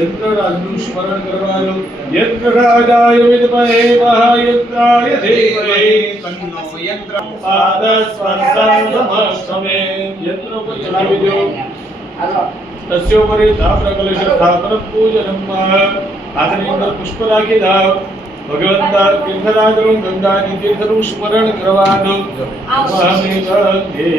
યંત્રરાજનું સ્મરણ કરવાનું યંત્રરાજાય વિદ્મહે મહાયંત્રાય ધીમહે તન્નો યંત્ર પાદ સ્પર્શાન સમસ્તમે યંત્ર પર ચલાવી દો तस्योपरि ताम्रकलश स्थापनं पूजनं आसनेन्द्र पुष्पराखिधा भगवन्ता तीर्थराजं गङ्गानि स्मरण करवादो सुरासुरे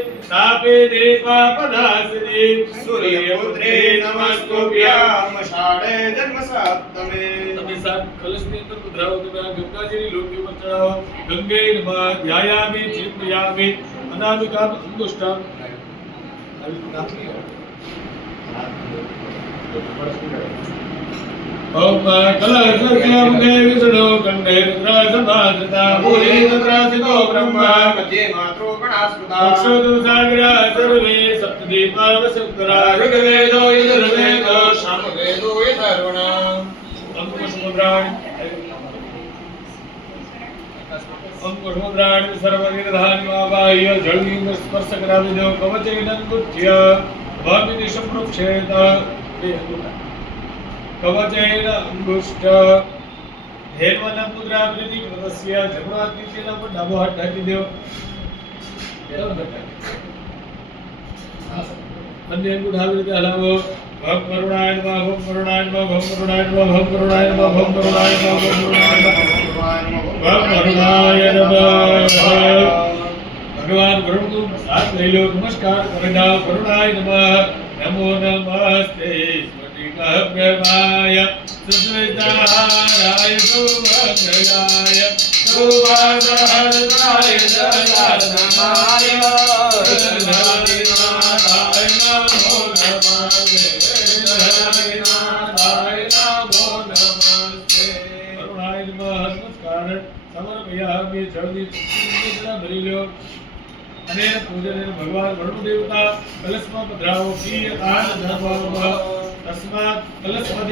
મહાતાપે તાપે દેવાપદાસિની સૂર્યપુત્રે નમસ્તુભ્યામ ષાઢે જન્મ સપ્તમે તમે સાત કલશની અંદર પધરાવો તમે આ ગંગાજીની લોટી પર ચડાવો ગંગે નમઃ ધ્યાયામિ ચિંતયામિ અનામિકામ અંગુષ્ટામ ઓમ કલશસ્યમ દે વિષ્ણુ કંડે રુદ્ર સમાધૃતા ભૂલે તત્રાસિતો બ્રહ્મા મધ્યે सागरा सर्वे सप्तदीपावसुकरा ऋग्वेदो यजुर्वेदो सामवेदो यथर्वणा अंकुशमुद्राणि अंकुशमुद्राणि सर्वनिर्धानि माबाह्य जलयुग स्पर्श कराविदो कवचेन गुह्य भामिनिशं प्रक्षेत कवचेन अंगुष्ठ हेमनं मुद्रा प्रति कृतस्य जगवादित्येन नमो हठाति देव। भगवान वरुण को साथ ले लो नमस्कार करुणाय नमः नमो नमस्ते स्मृति સુસ્મિતારાય સુભદ્રાય સુભદ્રાય દલાય અને પૂજન ભગવાન વરુણ દેવતા કલશમાં પધરાવો પ્રિય કાન ધર્મ તસ્માત તલસ્માત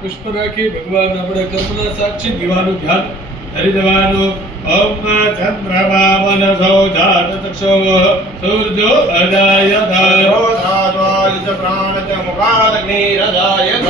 પુષ્પ રાખી ભગવાન આપણે કલ્પના સાક્ષી દીવાનું ધ્યાન. ધરી દેવાનું ॐ चन्द्रमा मनसौ जातचक्षो सूर्यो अजायत प्राण च मुखाग्निरजायत